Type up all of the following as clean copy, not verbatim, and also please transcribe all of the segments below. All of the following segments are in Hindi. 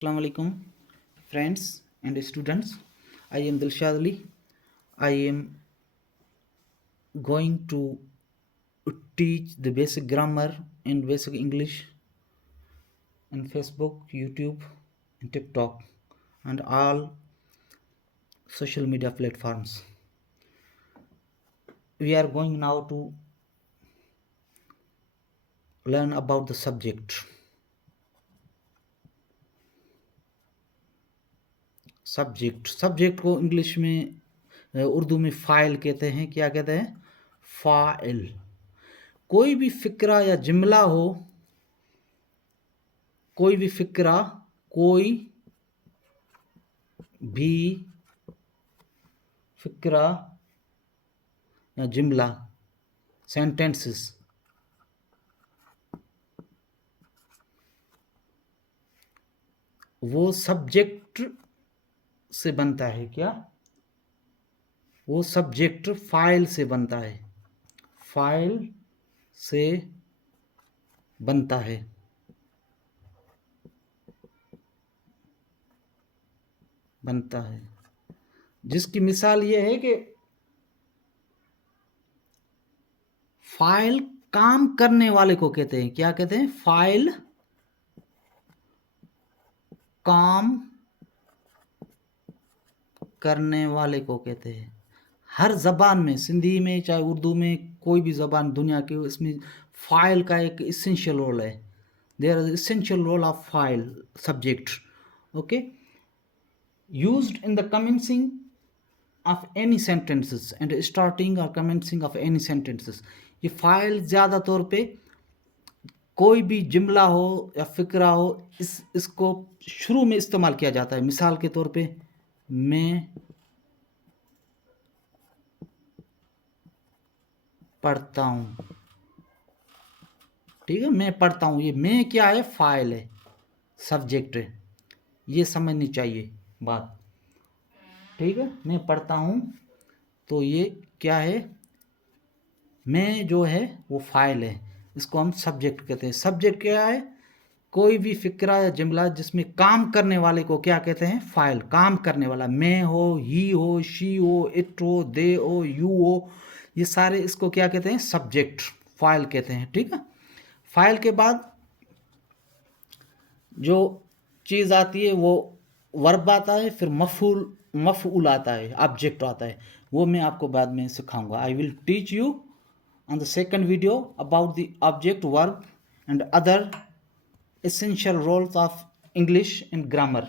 Assalamu alaikum, friends and students. I am Dilshad Ali. I am going to teach the basic grammar and basic English on Facebook, YouTube, and TikTok, and all social media platforms. We are going now to learn about the subject. Subject को इंग्लिश में उर्दू में फ़ाइल कहते हैं. क्या कहते हैं? फ़ाइल. कोई भी फ़िक्रा या जुमला हो, कोई भी फ़िक्रा, कोई भी फ़िक्रा या जुमला, सेंटेंसेस, वो सब्जेक्ट से बनता है. क्या? वो सब्जेक्ट फ़ाइल से बनता है. फ़ाइल से बनता है. बनता है. जिसकी मिसाल ये है कि फ़ाइल काम करने वाले को कहते हैं. क्या कहते हैं? फ़ाइल काम करने वाले को कहते हैं. हर ज़बान में, सिंधी में चाहे उर्दू में, कोई भी ज़बान दुनिया की, इसमें फ़ाइल का एक इसेंशियल रोल है. There is essential role of file, subject. Okay, used in the commencing of any sentences and starting और कमेंसिंग ऑफ एनी सेंटेंसेस. ये फ़ाइल ज़्यादा तौर पे कोई भी जुमला हो या फ़िक्रा हो, इसको शुरू में इस्तेमाल किया जाता है. मिसाल के तौर पे, मैं पढ़ता हूँ. ठीक है, मैं पढ़ता हूँ. ये मैं क्या है? फ़ाइल है, सब्जेक्ट है. ये समझनी चाहिए बात. ठीक है, मैं पढ़ता हूँ, तो ये क्या है? मैं जो है वो फ़ाइल है. इसको हम सब्जेक्ट कहते हैं. सब्जेक्ट क्या है? कोई भी फ़िक्रा या जुमला जिसमें काम करने वाले को क्या कहते हैं? फ़ाइल. काम करने वाला, मैं हो, ही हो, शी हो, इट हो, दे हो, यू हो, ये सारे इसको क्या कहते हैं? सब्जेक्ट, फ़ाइल कहते हैं. ठीक है. फ़ाइल के बाद जो चीज़ आती है वो वर्ब आता है, फिर मफ़ऊल आता है, ऑब्जेक्ट आता है. वो मैं आपको बाद में सिखाऊंगा. I will teach you on the second video about the object, verb and other essential roles of English in grammar.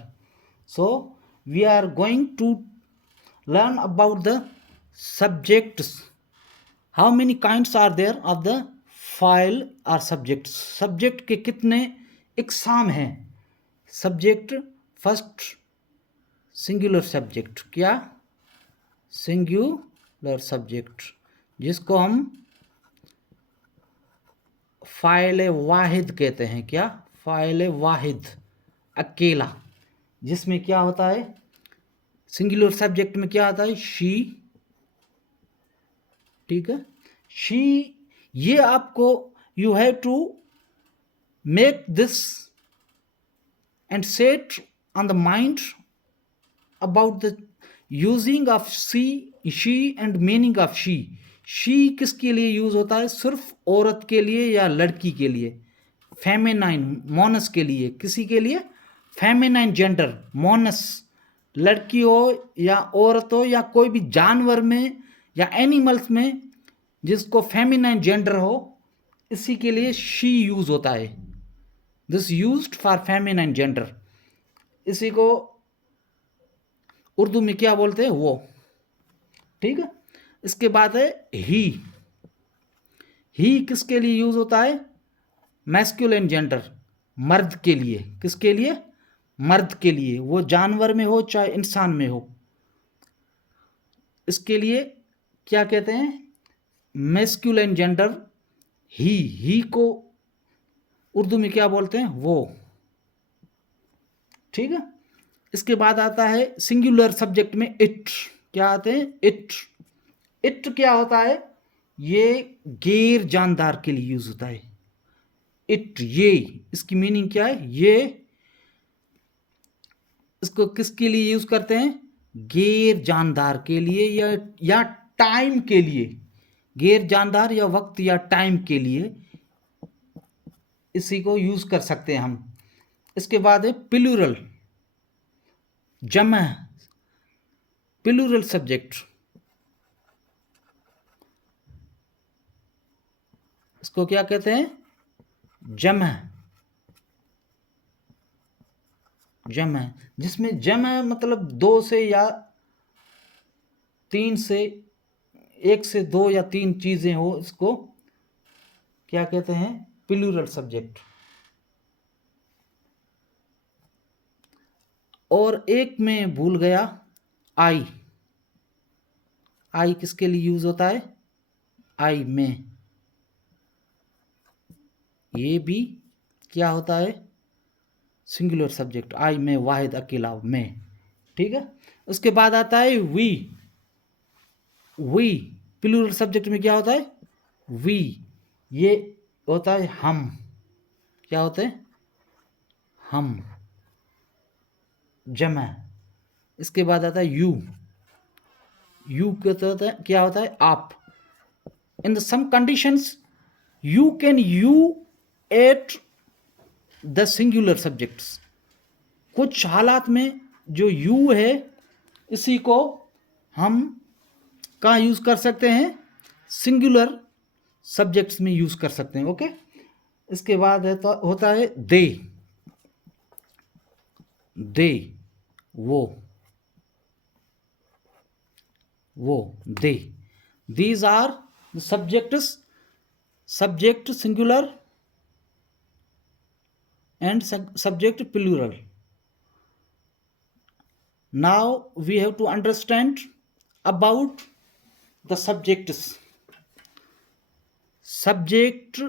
So we are going to learn about the subjects. How many kinds are there of the file or subjects? Subject के कितने इकसाम हैं? Subject, first singular subject. क्या? Singular subject, जिसको हम फ़ाइल वाहिद कहते हैं. क्या? फ़ाइल वाहिद, अकेला. जिसमें क्या होता है? सिंगुलर सब्जेक्ट में क्या आता है? शी. ठीक है, शी. ये आपको, you have to make this and set on the mind about the using of she and meaning of she. She किसके लिए यूज होता है? सिर्फ औरत के लिए या लड़की के लिए. फेमिनाइन, मोनस के लिए. किसी के लिए? फेमिनाइन जेंडर, मोनस, लड़की हो या औरत हो या कोई भी जानवर में या एनिमल्स में जिसको फेमिनाइन जेंडर हो, इसी के लिए शी यूज होता है. This used for feminine gender. इसी को उर्दू में क्या बोलते हैं? वो. ठीक है. इसके बाद है ही. ही किसके लिए यूज होता है? मैस्कुलिन जेंडर, मर्द के लिए. किसके लिए? मर्द के लिए. वो जानवर में हो चाहे इंसान में हो, इसके लिए क्या कहते हैं? मैस्कुलिन जेंडर, ही. ही को उर्दू में क्या बोलते हैं? वो. ठीक है. इसके बाद आता है सिंगुलर सब्जेक्ट में इट. क्या आते हैं? इट. इट क्या होता है? ये गैर जानदार के लिए यूज होता है. इट, ये. इसकी मीनिंग क्या है? ये इसको किसके लिए यूज करते हैं? गैर जानदार के लिए या टाइम के लिए, गैर जानदार या वक्त या टाइम के लिए इसी को यूज कर सकते हैं हम। इसके बाद है प्लूरल, जमा, प्लूरल सब्जेक्ट, इसको क्या कहते हैं? जमा, जमा, जिसमें जमा मतलब दो से या तीन से, एक से दो या तीन चीजें हो, इसको क्या कहते हैं? Plural subject. और एक में भूल गया, आई, आई किसके लिए यूज होता है? आई में, ये भी क्या होता है? सिंगुलर सब्जेक्ट, आई में, वाहिद अकेला में, ठीक है। उसके बाद आता है वी, वी प्लूरल सब्जेक्ट में क्या होता है? वी, ये होता है हम, क्या होता है? हम, जमा। इसके बाद आता है यू, यू क्या होता है? आप। In the some conditions you can you at the singular subjects, कुछ हालात में जो यू है इसी को हम कहाँ यूज कर सकते हैं? सिंगुलर सब्जेक्ट्स में यूज कर सकते हैं। ओके। इसके बाद है तो होता है दे, दे, वो दे, these are subjects, subject singular and subject plural. Now we have to understand about the subjects. Subject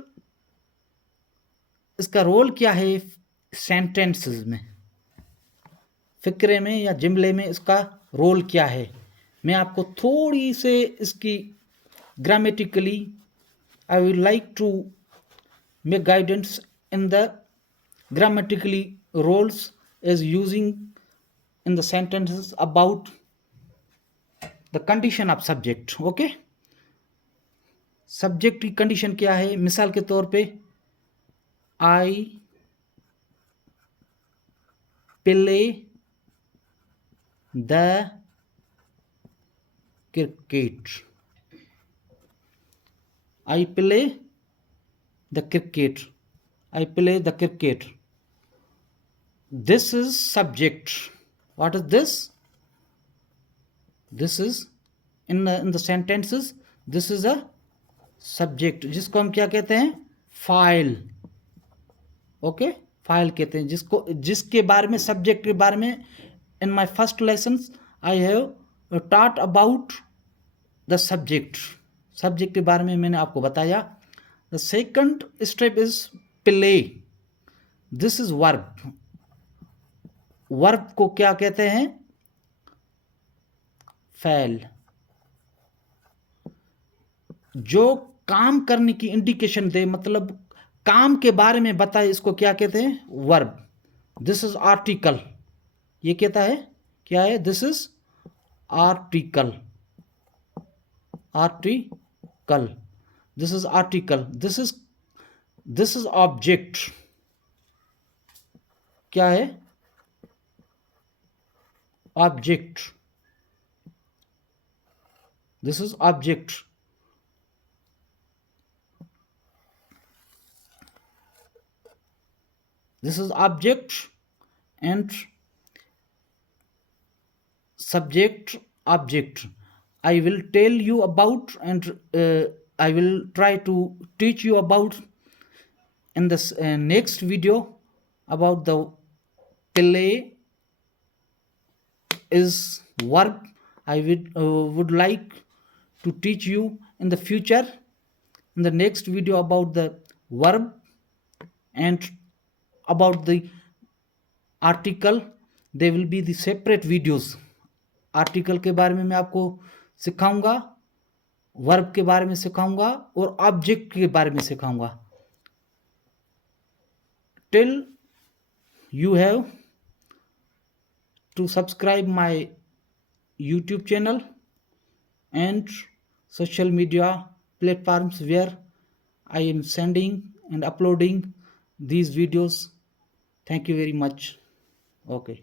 इसका रोल क्या है सेंटेंसेस में, फिक्रे में या जुमले में इसका रोल क्या है? मैं आपको थोड़ी से इसकी grammatically I would like to make guidance in the grammatically roles is using in the sentences about the condition of subject. okay, subject की कंडीशन क्या है? मिसाल के तौर पे I play the cricket, I play the cricket, I play the cricket. This is subject. What is this? This is in the sentences. This is a subject. जिसको हम क्या कहते हैं? फाइल। ओके, फाइल कहते हैं जिसको, जिसके बारे में, सब्जेक्ट के बारे में in my first lessons I have taught about the subject. Subject के बारे में मैंने आपको बताया। The second step is play, this is verb. Verb को क्या कहते हैं? फैल। जो काम करने की इंडिकेशन दे, मतलब काम के बारे में बताए, इसको क्या कहते हैं? वर्ब। दिस इज आर्टिकल, ये कहता है क्या है? This is article, article, this is article. This is object, क्या है? Object, this is object. This is object and subject, object. I will tell you about and I will try to teach you about in this next video about the play is verb. I would like to teach you in the future in the next video about the verb and about the article. They will be the separate videos. Article के बारे में मैं आपको सिखाऊंगा, वर्ब के बारे में सिखाऊंगा और ऑब्जेक्ट के बारे में सिखाऊंगा। Till you have to subscribe my YouTube channel and social media platforms where I am sending and uploading these videos. Thank you very much. Okay.